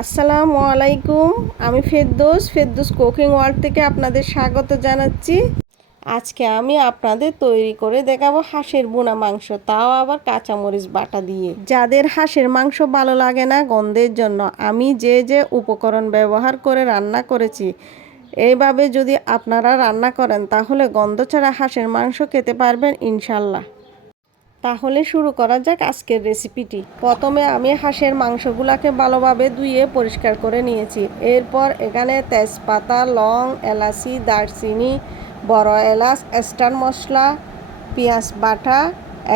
আসসালামু আলাইকুম। আমি ফেরদৌস কুকিং ওয়ার্ল্ড থেকে আপনাদের স্বাগত জানাচ্ছি। আজকে আমি আপনাদের তৈরি করে দেখাবো হাঁসের ভুনা মাংস, তাও আবার কাঁচামরিচ বাটা দিয়ে। যাদের হাঁসের মাংস ভালো লাগে না গন্ধের জন্য, আমি যে উপকরণ ব্যবহার করে রান্না করেছি, এইভাবে যদি আপনারা রান্না করেন তাহলে গন্ধ ছাড়া হাঁসের মাংস খেতে পারবেন ইনশাল্লাহ। তাহলে শুরু করা যাক আজকের রেসিপিটি। প্রথমে আমি হাঁসের মাংসগুলোকে ভালোভাবে ধুয়ে পরিষ্কার করে নিয়েছি। এরপর এখানে তেজপাতা, লং, এলাচি, দারচিনি, বড় এলাচ, স্টার মশলা, পেঁয়াজ বাটা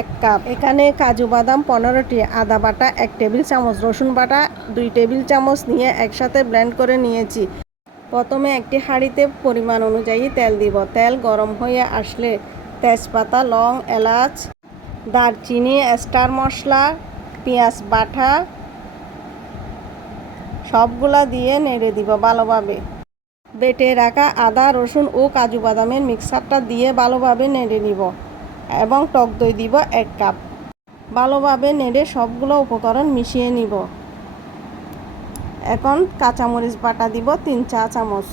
1 কাপ, এখানে কাজু বাদাম 15টি, আদা বাটা 1 টেবিল চামচ, রসুন বাটা 2 টেবিল চামচ নিয়ে একসাথে ব্লেন্ড করে নিয়েছি। প্রথমে একটি হাঁড়িতে পরিমাণ অনুযায়ী তেল দিব। তেল গরম হয়ে আসলে তেজপাতা, লং, এলাচ, দারচিনি, স্টার মশলা, পেঁয়াজ বাটা সবগুলা দিয়ে নেড়ে দিব ভালোভাবে। বেটে রাখা আদা, রসুন ও কাজু বাদামের মিক্সারটা দিয়ে ভালোভাবে নেড়ে নিব এবং টক দই দিব 1 কাপ। ভালোভাবে নেড়ে সবগুলো উপকরণ মিশিয়ে নিব। এখন কাঁচামরিচ বাটা দিব 3 চা চামচ।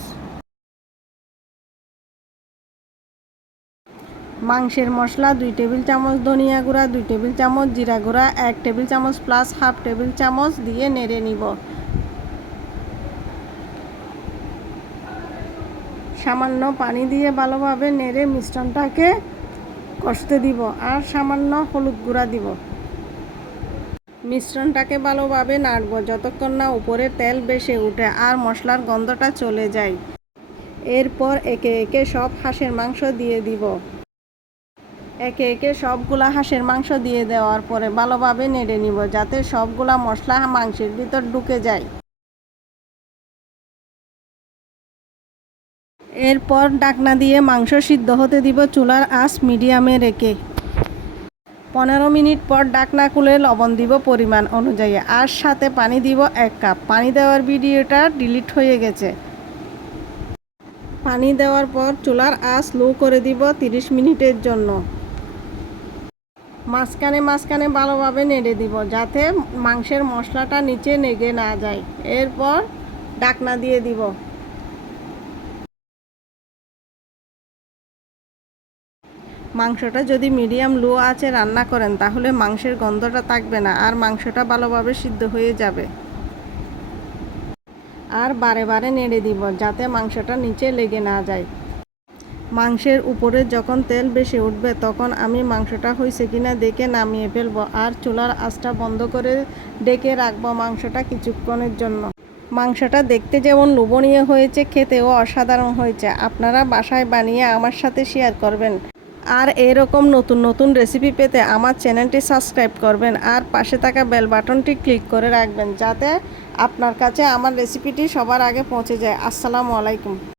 মাংসের মশলা 2 টেবিল চামচ, ধনিয়া গুঁড়া 2 টেবিল চামচ, জিরা গুঁড়া 1 টেবিল চামচ প্লাস হাফ টেবিল চামচ দিয়ে নেড়ে নিব। সামান্য পানি দিয়ে ভালোভাবে নেড়ে মিশ্রণটাকে কষতে দিব আর সামান্য হলুদ গুঁড়া দিব। মিশ্রণটাকে ভালোভাবে নাড়ব যতক্ষণ না উপরে তেল ভেসে ওঠে আর মশলার গন্ধটা চলে যায়। এরপর একে একে সব হাঁসের মাংস দিয়ে দিব। একে একে সবগুলা হাঁসের মাংস দিয়ে দেওয়ার পরে ভালোভাবে নেড়ে নিব যাতে সবগুলা মশলা মাংসের ভিতর ঢুকে যায়। এরপর ঢাকনা দিয়ে মাংস সিদ্ধ হতে দিব চুলার আঁচ মিডিয়ামে রেখে। 15 মিনিট পর ঢাকনা খুলে লবণ দিব পরিমাণ অনুযায়ী আর সাথে পানি দিব 1 কাপ। পানি দেওয়ার ভিডিওটা ডিলিট হয়ে গেছে। পানি দেওয়ার পর চুলার আঁচ লো করে দিব 30 মিনিটের জন্য। মাঝখানে ভালোভাবে নেড়ে দিব যাতে মাংসের মশলাটা নিচে লেগে না যায়। এরপর ঢাকনা দিয়ে দিব। মাংসটা যদি মিডিয়াম লো আঁচে রান্না করেন তাহলে মাংসের গন্ধটা থাকবে না আর মাংসটা ভালোভাবে সিদ্ধ হয়ে যাবে। আর বারে বারে নেড়ে দিব যাতে মাংসটা নিচে লেগে না যায়। মাংসের উপরে যখন তেল বেশি উঠবে তখন আমি মাংসটা হয়েছে কিনা দেখে নামিয়ে ফেলবো আর চুলার আঁচটা বন্ধ করে ডেকে রাখবো মাংসটা কিছুক্ষণের জন্য। মাংসটা দেখতে যেমন লোভনীয় হয়েছে, খেতেও অসাধারণ হয়েছে। আপনারা বাসায় বানিয়ে আমার সাথে শেয়ার করবেন আর এরকম নতুন নতুন রেসিপি পেতে আমার চ্যানেলটি সাবস্ক্রাইব করবেন আর পাশে থাকা বেল বাটনটি ক্লিক করে রাখবেন যাতে আপনার কাছে আমার রেসিপিটি সবার আগে পৌঁছে যায়। আসসালামু আলাইকুম।